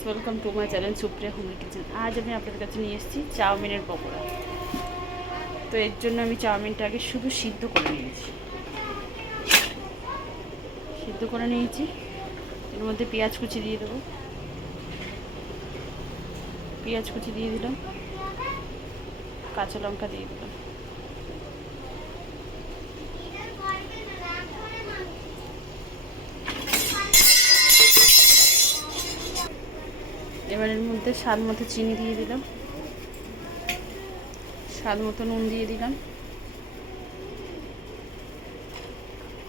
Friends, welcome to my channel Supriya homely kitchen. आज আমি আপনাদের কাছে নিয়ে এসেছি চাউমিনের পকোড়া। তো এর জন্য আমি চাউমিনটা আগে শুধু সিদ্ধ করে নিয়েছি। এর মধ্যে পেঁয়াজ কুচি দিয়ে দেবো। পেঁয়াজ কুচি দিয়ে দিলাম, কাঁচা লঙ্কা দিয়ে দিলাম। এবার এর মধ্যে স্বাদ মতো চিনি দিয়ে দিলাম, স্বাদ মতো নুন দিয়ে দিলাম,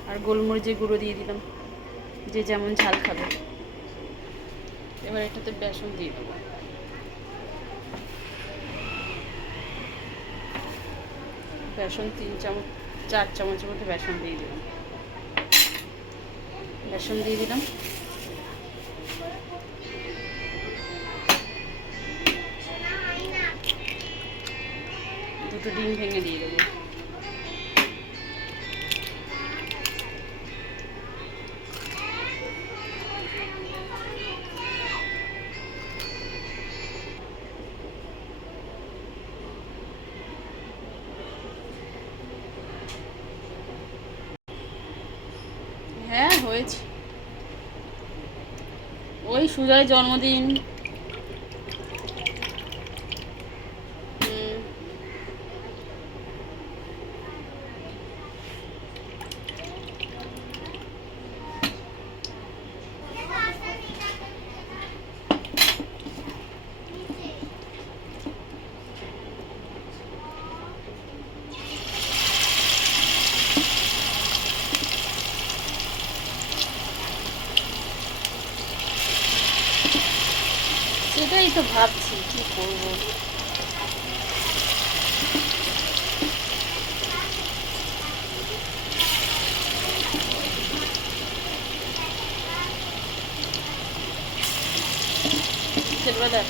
আর গোলমরিচের গুঁড়ো দিয়ে দিলাম, যে যেমন ঝাল খাবে। এবার এটাতে বেসন দিয়ে দেবো। বেসন 4 চামচের মধ্যে বেসন দিয়ে দিলাম। দুটো ডিম ভেঙে দিয়ে দেবো। হ্যাঁ, হয়েছে। ওই সুজয়ের জন্মদিন। সেটাই তো ভাবছি কি করবো। ছেলেবেলা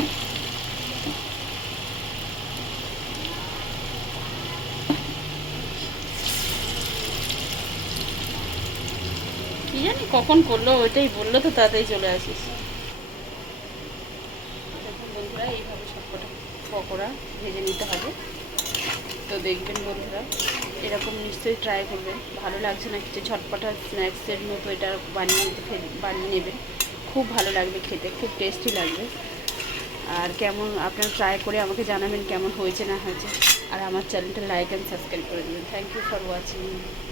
কি জানি কখন করলো, ওইটাই বললো তো তাড়াতাড়ি চলে আসিস। দেখুন বন্ধুরা, এইভাবে সবকটা পকোড়া ভেজে নিতে হবে। তো দেখবেন বন্ধুরা, এরকম নিশ্চয়ই ট্রাই করবেন। ভালো লাগছে না কিছু, ঝটপটা স্ন্যাক্সের মতো এটা বানিয়ে নেবেন। খুব ভালো লাগবে খেতে, খুব টেস্টি লাগবে। আর কেমন আপনারা ট্রাই করে আমাকে জানাবেন কেমন হয়েছে না হয়েছে। আর আমার চ্যানেলটা লাইক অ্যান্ড সাবস্ক্রাইব করে দেবেন। Thank you for watching.